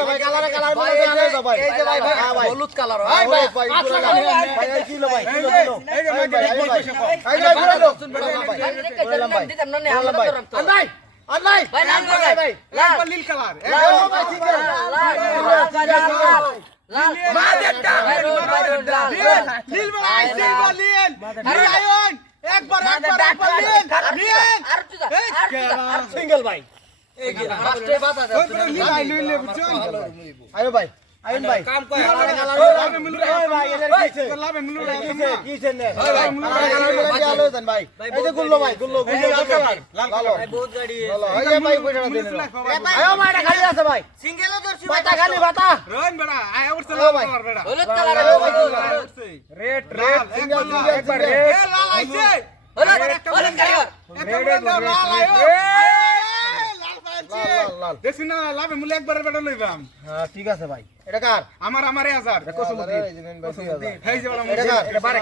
ভাই কালারে কালার মিলে আলো দাও ভাই এই যে ভাই ভাই হ্যাঁ হলুদ কালার ভাই ভাই ভাই ভাই এই কিলো ভাই কিলো কিলো এই যে ভাই ভাই ভাই এই দাও ভাই দিতাম না নে পুরো আমরা ভাই তো আনাই আনাই ভাই লাল ভাই ভাই লাল নীল কালার লাল ভাই ঠিক আছে লাল মাদেরটা। লাল নীল বলা আইছে বা নীল নীল আয়ন একবার একবার একবার নীল নীল আর আর আর সিঙ্গেল ভাই আয়ো ভাই আইন ভাই। কাম কয়? লাভে মিলু রে ভাই এদের কিছে লাভে মিলু রে কিছে কিছে নে কালার মিলে আলো দেন ভাই। এই যে গুল্লো ভাই গুল্লো গুল্লো লাল কালার লাল কালার। বহুত গাড়ি লাল এই যে ভাই পয়সা দিন আয়ো ভাই। এটা খালি আছে ভাই। সিঙ্গেলও দর্শি বাতা খালি বাতা রন বড়া আয় উঠছে ও লাল ভাই। কালার বড়া। হলুদ কালার আয়ো ভাই red red single single single এ লাল আইছে। হলুদ হলুদ কালার একটা বড় লাল আয়ো লাল লাল না লাভে মুলে একবার বেটা লইবাম। হ্যাঁ ঠিক আছে ভাই। এটা কার? আমার আমারে হাজার কসমুদ্দিন এই যে বড় এটা কার? এটা বারে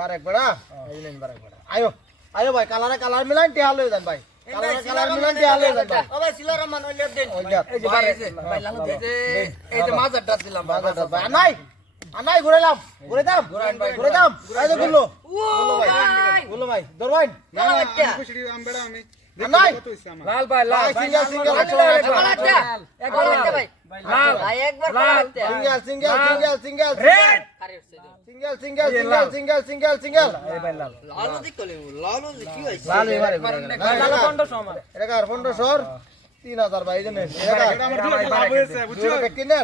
বারেক বড়া? এই নেন বারেক বড়া। আয়ো আয়ো ভাই কালারে কালার মিলান টিয়া লই যান ভাই। কালারে কালার মিলান টিয়া লই যান ভাই। ও ভাই সিলার মান দেন। ওই এই যে ভাই এই যে ভাই লাল এই যে মাজারটা দিলাম বাজারটা ভাই আনাই আনাই ঘুরাইলাম। ঘুরে দাম ঘুরে দাম এই যে গুল্লো ও ভাই। দরবাইন। লাল ভাই লাল। সিঙ্গেল সিঙ্গেল একবার একবার ভাই। লাল। ভাই একবার লাল। Single single single single red! আরে হচ্ছে যে। Single single single single. Single single লাল। লালও দেখলে লালও কি হইছে? লাল এবারে লাল পনেরো সময় এটা কার পনেরো সর তিন হাজার ভাই এই যে নেন। এটা আমার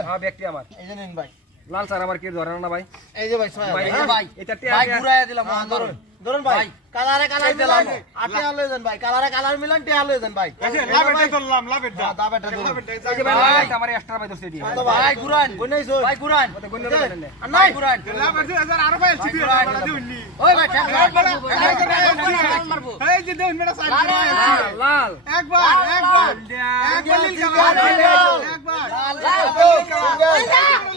হ্যাঁ ব্যক্তি আমার। এই যে নেন ভাই। লাল স্যার আমার কি ধরে না ভাই। এই যে ভাই ভাই, হ্যাঁ? ভাই এটা ভাই ঘুরাইয়া দিলাম হ্যাঁ, ধরুন ধরুন। ভাই কালারে কালার মিলান আটে আলো দেন ভাই কালারে কালার মিলান টে আলো দেন ভাই। এই যে লাভেরটা ধরলাম লাভেরটা হ্যাঁ, দাবেটা ধরুন। এই যে ভাই লাল আমার এক্সট্রা ভাই দোস্তে দিয়ে ভাই ঘুরান। গুনাইছো ভাই ঘুরান। দেন আর নাই। ঘুরান দুই হাজার আরও তুই বেড়া দিউনি ওই ভাই ঠ্যাং মারবো লাল মারবো। এই যে দেউন বেড়া সাইড লাল, লাল। লাল। একবার একবার একবার। একবার লাল নীল কালার আইবো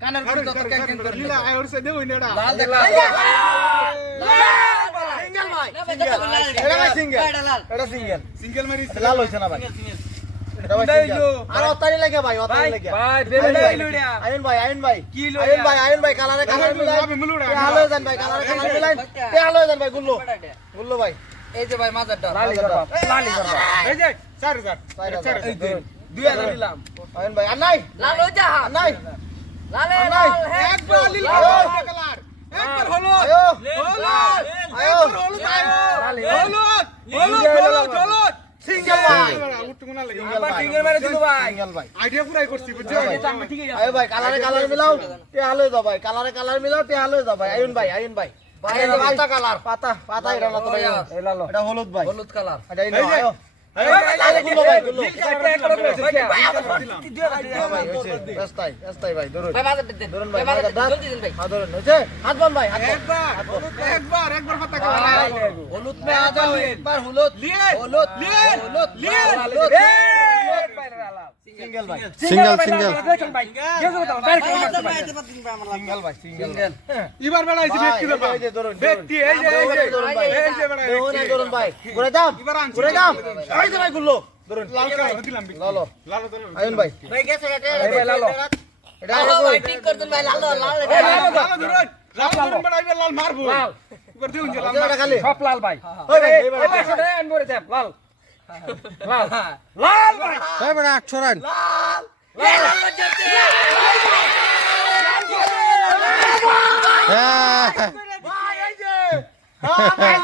কানের করে যত ক্যান করে নীল আয় উঠছে দেউন এটা। লাল দেখা। সিঙ্গেল ভাই এটা ভাই সিঙ্গেল। এটা সিঙ্গেল। সিঙ্গেল মারি লাল হইছে না ভাই? এটা ভাই সিঙ্গেল। আর অতারি লাগে ভাই অতারি লাগে। ভাই বেবি লইড়া আইন ভাই আইন ভাই। কি আইন ভাই আইন ভাই কালারে কালার মিলাই আলো দেন ভাই কালারে কালার মিলাই টে আলো দেন ভাই গুল্লো। গুল্লো ভাই। এই যে ভাই মাজারটা লালি করবা লালি করবা এই যে 4000 চার হাজার। এই যে দুই হাজার দিলাম আইন ভাই আর নাই? লাল হই যা নাই? লালে। লাল একবার নীল কালার। একবার হলো আয়ো। হলুদ আয়ো। হলুদ হলুদ হলুদ হলুদ হলুদ সিঙ্গেল ভাই। লাগে। সিঙ্গেল মেরে দিলো ভাই। সিঙ্গেল ভাই। আইডিয়া পুরাই করছি বুঝছ? আয়ো ভাই কালারে কালার মিলাও তে আলো দাও ভাই। কালারে কালার মিলাও তে আলো দাও ভাই। আইন ভাই ভাই। ভাই পাতা কালার। পাতা পাতা এটা না তো ভাই এটা হলুদ ভাই। হলুদ কালার এটা পাতা কালার হলুদ মে আ যাও একবার হলুদ লিয়ে হলুদ লিয়ে হলুদ লিয়ে হলুদ সিঙ্গেল ভাই সিঙ্গেল সিঙ্গেল সিঙ্গেল ভাই সিঙ্গেল এবার বেড়াইছি ভাই, ব্যক্তি এই এই ধরুন, ব্যক্তি এই যে এই যে ধরুন এই যে বেড়াই দেখুন এই ধরুন ভাই ঘুরে দাম এবার আনছি। ঘুরে দাম এই যে ভাই গুল্লো ধরুন লাল কালার দিলাম লালো লাল কালার আইন ভাই ভাই গেছে এটা ভাই লালো। এটা ভাই ঠিক করে দেন ভাই লাল লাল লাল ধরুন লাল ধরুন বেড়াইবে লাল মারবো লাল। এবার দিউন যে লাল এই খালি সব লাল ভাই ওই ভাই, এই এই ভাই, লাল লাল। লাল ভাই। ভাই বড় 800 ছড়ান লাল। হ্যাঁ। ভাই